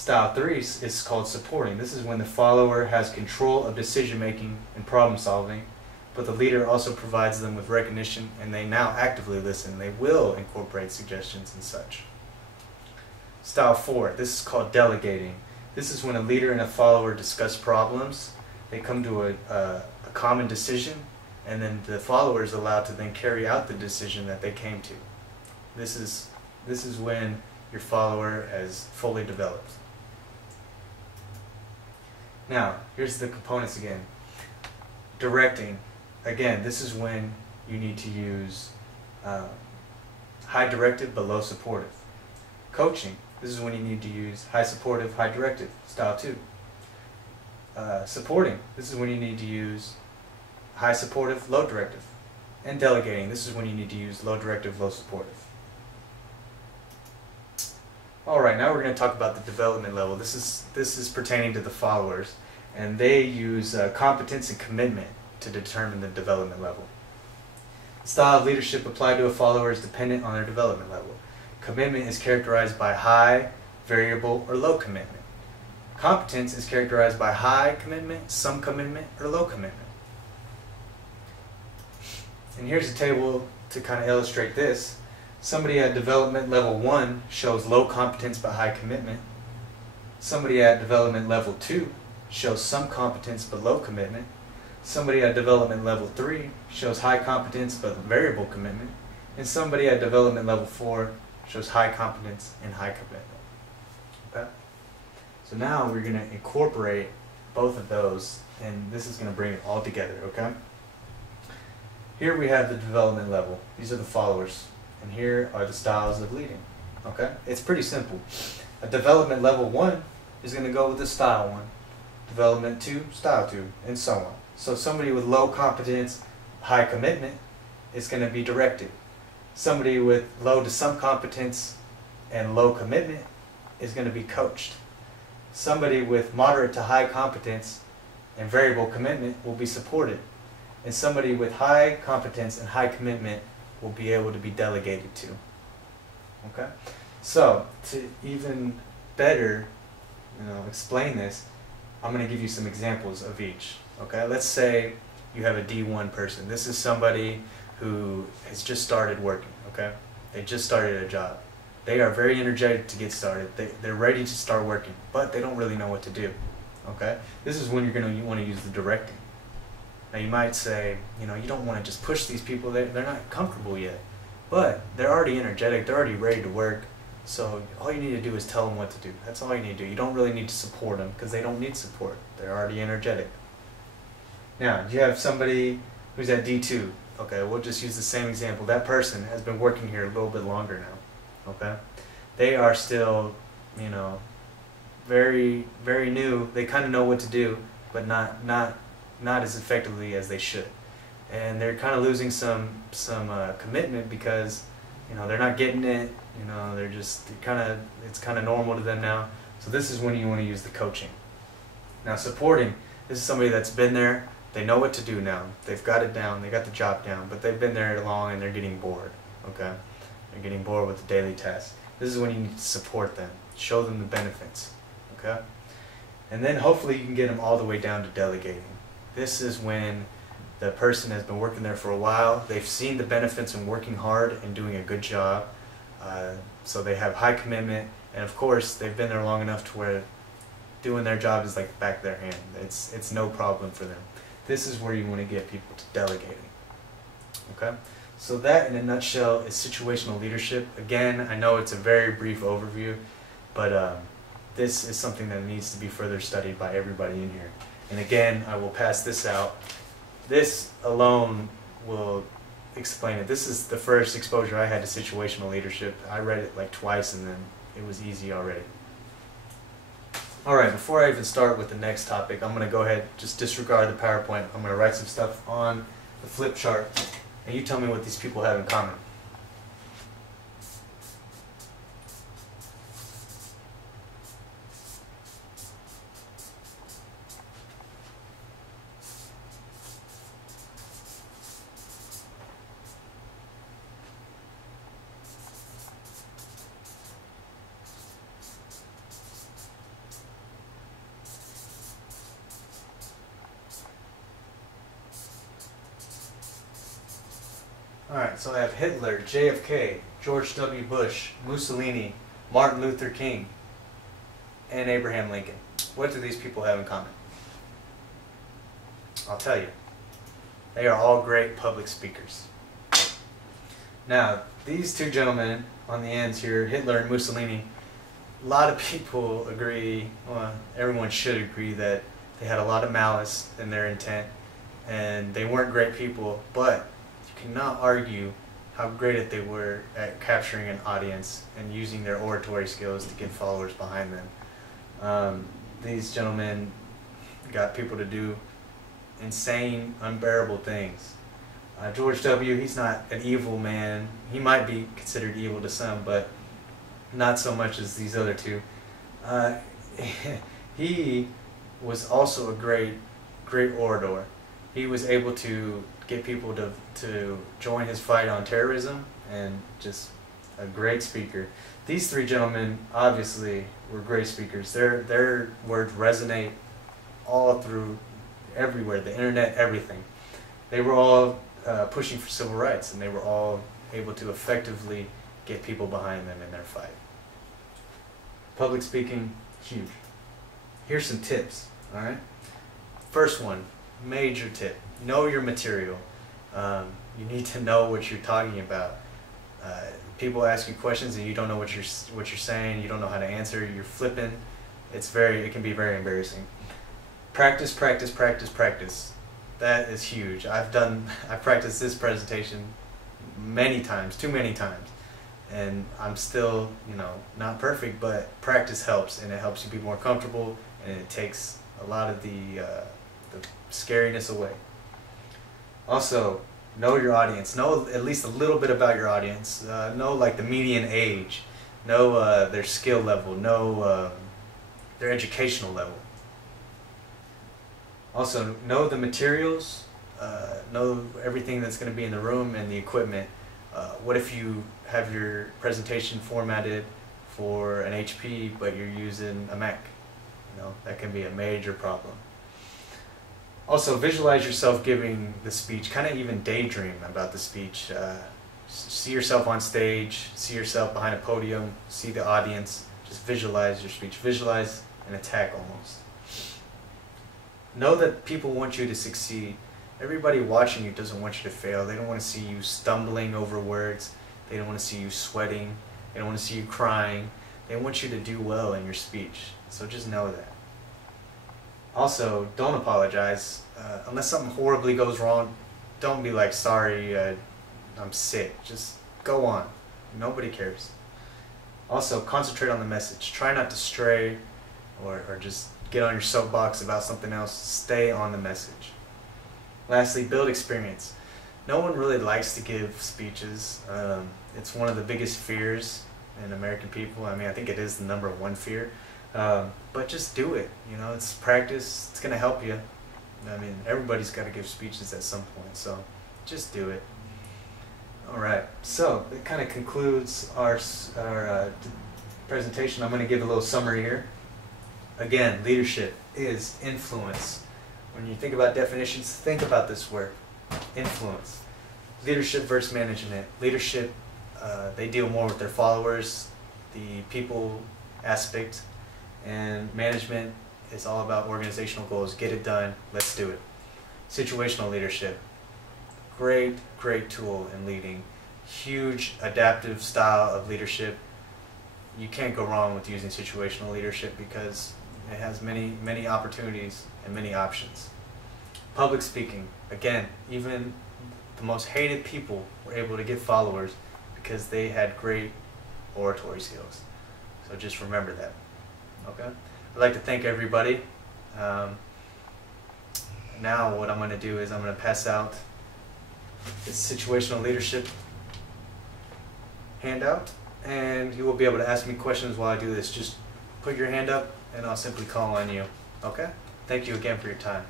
Style 3 is called supporting. This is when the follower has control of decision making and problem solving, but the leader also provides them with recognition, and they now actively listen. They will incorporate suggestions and such. Style 4, this is called delegating. This is when a leader and a follower discuss problems. They come to a common decision, and then the follower is allowed to then carry out the decision that they came to. This is when your follower is fully developed. Now, here's the components again. Directing. Again, this is when you need to use high directive but low supportive. Coaching. This is when you need to use high supportive, high directive. Style 2. Supporting. This is when you need to use high supportive, low directive. And delegating. This is when you need to use low directive, low supportive. Alright, now we're going to talk about the development level. This is pertaining to the followers, and they use competence and commitment to determine the development level. The style of leadership applied to a follower is dependent on their development level. Commitment is characterized by high, variable, or low commitment. Competence is characterized by high commitment, some commitment, or low commitment. And here's a table to kind of illustrate this. Somebody at development level 1 shows low competence but high commitment. Somebody at development level 2 shows some competence but low commitment. Somebody at development level 3 shows high competence but variable commitment. And somebody at development level 4 shows high competence and high commitment. Okay? So now we're going to incorporate both of those, and this is going to bring it all together. Okay? Here we have the development level. These are the followers. And here are the styles of leading. Okay? It's pretty simple. A development level 1 is going to go with the style 1. Development 2, style 2, and so on. So somebody with low competence, high commitment is going to be directed. Somebody with low to some competence and low commitment is going to be coached. Somebody with moderate to high competence and variable commitment will be supported. And somebody with high competence and high commitment will be able to be delegated to. Okay? So, to even better explain this, I'm going to give you some examples of each. Okay? Let's say you have a D1 person. This is somebody who has just started working. Okay? They just started a job. They are very energetic to get started. They're ready to start working, but they don't really know what to do. Okay? This is when you're going to want to use the directing. Now you might say, you don't want to just push these people, they're not comfortable yet. But they're already energetic, they're already ready to work, so all you need to do is tell them what to do. That's all you need to do. You don't really need to support them, because they don't need support. They're already energetic. Now, you have somebody who's at D2. Okay, we'll just use the same example. That person has been working here a little bit longer now. Okay? They are still, very, very new. They kind of know what to do, but not as effectively as they should, and they're kind of losing some commitment because they're not getting it. It's kind of normal to them now. So this is when you want to use the coaching. Now supporting, this is somebody that's been there. They know what to do now. They've got it down. They got the job down, but they've been there long and they're getting bored. Okay, they're getting bored with the daily tasks. This is when you need to support them, show them the benefits. Okay, and then hopefully you can get them all the way down to delegating. This is when the person has been working there for a while. They've seen the benefits in working hard and doing a good job. So they have high commitment, and of course they've been there long enough to where doing their job is like the back of their hand. It's no problem for them. This is where you want to get people to delegating. Okay? So that in a nutshell is situational leadership. Again, I know it's a very brief overview, but this is something that needs to be further studied by everybody in here. And again, I will pass this out. This alone will explain it. This is the first exposure I had to situational leadership. I read it like twice and then it was easy already. Alright, before I even start with the next topic, I'm going to go ahead, just disregard the PowerPoint. I'm going to write some stuff on the flip chart, and you tell me what these people have in common. Alright, so I have Hitler, JFK, George W. Bush, Mussolini, Martin Luther King, and Abraham Lincoln. What do these people have in common? I'll tell you. They are all great public speakers. Now, these two gentlemen on the ends here, Hitler and Mussolini, a lot of people agree, well, everyone should agree that they had a lot of malice in their intent and they weren't great people, but you cannot argue how great they were at capturing an audience and using their oratory skills to get followers behind them. These gentlemen got people to do insane, unbearable things. George W., he's not an evil man. He might be considered evil to some, but not so much as these other two. He was also a great orator. He was able to get people to join his fight on terrorism, and just a great speaker. These three gentlemen obviously were great speakers. Their words resonate all through everywhere, the internet, everything. They were all pushing for civil rights, and they were all able to effectively get people behind them in their fight. Public speaking, huge. Here's some tips, alright? First one, major tip, know your material. You need to know what you're talking about. People ask you questions and you don't know what you're saying, you don't know how to answer, you're flipping. It can be very embarrassing. Practice, practice, practice, practice. That is huge. I've practiced this presentation many times, too many times. And I'm still, not perfect, but practice helps, and it helps you be more comfortable, and it takes a lot of the scariness away. Also, know your audience. Know at least a little bit about your audience. Know like the median age. Know their skill level. Know their educational level. Also, know the materials. Know everything that's going to be in the room and the equipment. What if you have your presentation formatted for an HP, but you're using a Mac? That can be a major problem. Also, visualize yourself giving the speech. Kind of even daydream about the speech. See yourself on stage. See yourself behind a podium. See the audience. Just visualize your speech. Visualize an attack almost. Know that people want you to succeed. Everybody watching you doesn't want you to fail. They don't want to see you stumbling over words. They don't want to see you sweating. They don't want to see you crying. They want you to do well in your speech. So just know that. Also, don't apologize. Unless something horribly goes wrong, don't be like, sorry, I'm sick. Just go on. Nobody cares. Also, concentrate on the message. Try not to stray or just get on your soapbox about something else. Stay on the message. Lastly, build experience. No one really likes to give speeches. It's one of the biggest fears in American people. I mean, I think it is the #1 fear. But just do it. It's practice. It's going to help you. I mean, everybody's got to give speeches at some point, so just do it. Alright, so that kind of concludes our presentation. I'm going to give a little summary here. Again, leadership is influence. When you think about definitions, think about this word, influence. Leadership versus management. Leadership, they deal more with their followers, the people aspect, and management is all about organizational goals. Get it done, let's do it. Situational leadership, great tool in leading. Huge adaptive style of leadership. You can't go wrong with using situational leadership because it has many opportunities and many options. Public speaking, again, even the most hated people were able to get followers because they had great oratory skills. So just remember that. Okay? I'd like to thank everybody. Now what I'm going to do is I'm going to pass out this situational leadership handout, and you will be able to ask me questions while I do this. Just put your hand up and I'll simply call on you. Okay? Thank you again for your time.